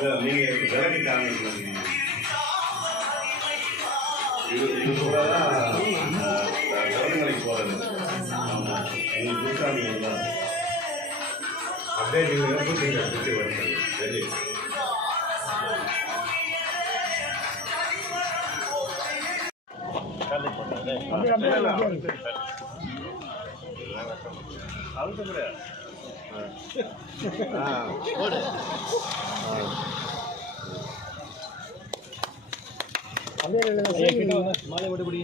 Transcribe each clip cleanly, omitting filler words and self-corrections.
நீங்கள் விலகி காமிக்கணும். இது கூட தான் கவர்மெண்ட்க்கு போகிறது. ஆமாம், எங்களுக்கு புதுசாக தான் அப்படியே நீங்கள் புதுசாக சுற்றி வருது வெளியே. மாலை ஓடுபடி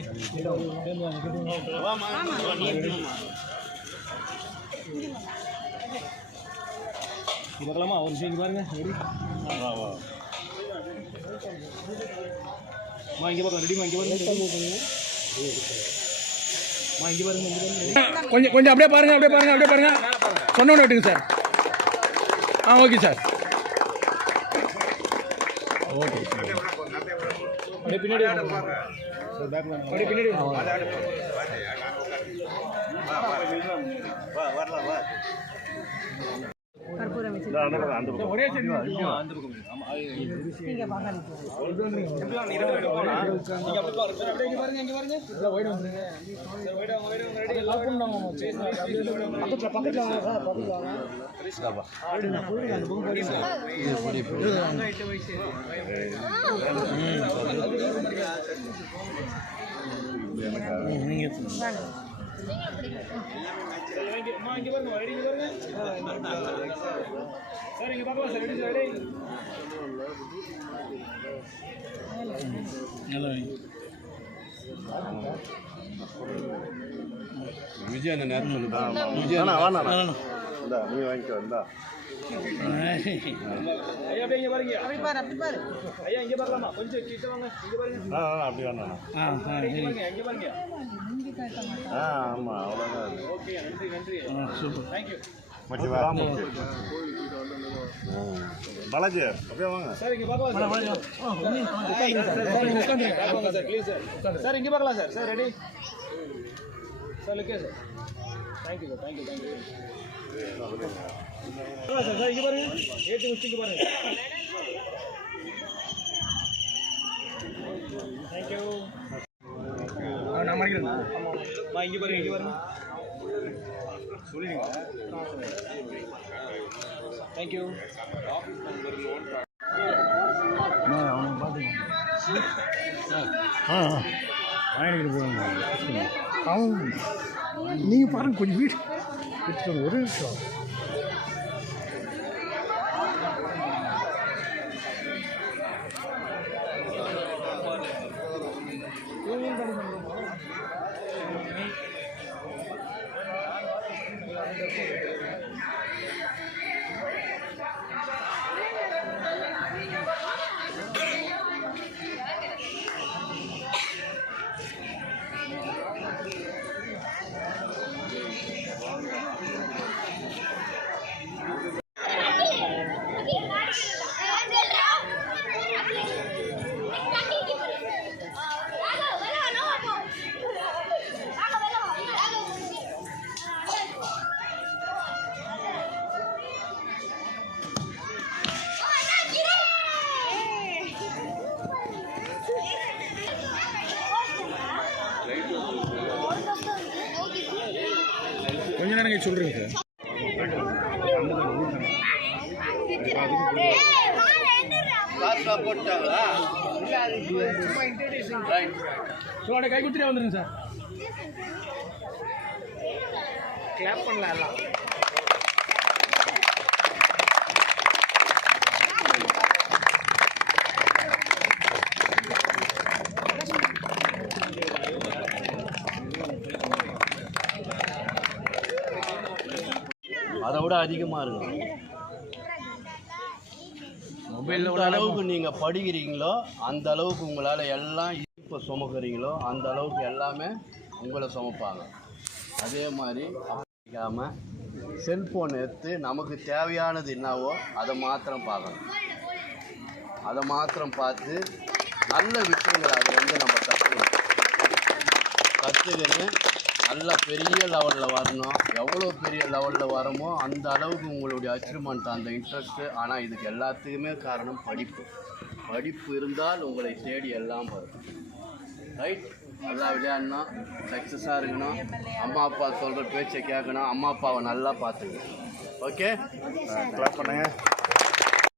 பார்க்கலாமா? ஒரு விஷயம் பாருங்க. இங்கே பார்க்கலாம். ரெடிமா இங்கே பாருங்க. கொஞ்சம் கொஞ்சம் அப்படியே பாருங்க, அப்படியே பாருங்க, அப்படியே பாருங்க. சொன்னோன்னு விட்டுங்க சார். Okay sir. ஓகே அப்படியே பின்னாடி அப்படியே பின்னாடி ஒரே விஜய் அந்த நேரம் சொல்லுதா? விஜய் நீ வாங்கிட்டு வந்தா அப்படி வேணா. ஆமாம், அவ்வளோதான். பாலாஜி அப்படியே வாங்க சார். இங்கே பார்க்கலாம் சார். இங்கே பார்க்கலாம் sir. Sir ready sir. Okay sir. Thank you sir. Thank you thank you sir. Sir இங்கே பாருங்க. ஏற்றி முடிச்சுட்டு பாருங்க. தேங்க்யூ. நான் மறைக்கிறேன். இங்கே பாருங்க. இங்கே பாருங்க. சொல்லிடுங்க. தேங்க்யூ. அவனுக்கு பார்த்துங்க. வாங்கிட்டு போகிறாங்க. அவன் நீங்கள் பாருங்க, கொஞ்சம் வீடு எடுத்துக்கோங்க. ஒரு நிமிஷம். கொஞ்ச நேரம் நீங்கள் சொல்கிறீங்க சார். போட்டாங்களா? கை குத்திரே வந்துருங்க சார். கிளாப் பண்ணலாம் எல்லாம். அதை விட அதிகமாக இருக்கும். மொபைலில் அளவுக்கு நீங்கள் படிக்கிறீங்களோ அந்த அளவுக்கு உங்களால் எல்லாம் இப்போ சுமக்கிறீங்களோ அந்த அளவுக்கு எல்லாமே உங்களை சுமப்பாங்க. அதே மாதிரி படிக்காமல் செல்ஃபோன் எடுத்து நமக்கு தேவையானது என்னவோ அதை மாத்திரம் பார்க்கணும். அதை மாத்திரம் பார்த்து நல்ல விஷயங்கள் அதை நம்ம கற்றுக்கணும். நல்ல பெரிய லெவலில் வரணும். எவ்வளோ பெரிய லெவலில் வரமோ அந்த அளவுக்கு உங்களுடைய அச்சீவ்மெண்ட், அந்த இன்ட்ரெஸ்ட்டு. ஆனால் இதுக்கு எல்லாத்துக்குமே காரணம் படிப்பு. படிப்பு இருந்தால் உங்களை தேடி எல்லாம் வரும். ரைட்? நல்லா விளையாடணும், சக்ஸஸாக இருக்கணும், அம்மா அப்பா சொல்கிற பேச்சை கேட்கணும், அம்மா அப்பாவை நல்லா பார்த்துக்கணும். ஓகே, கிளாப் பண்ணுங்க.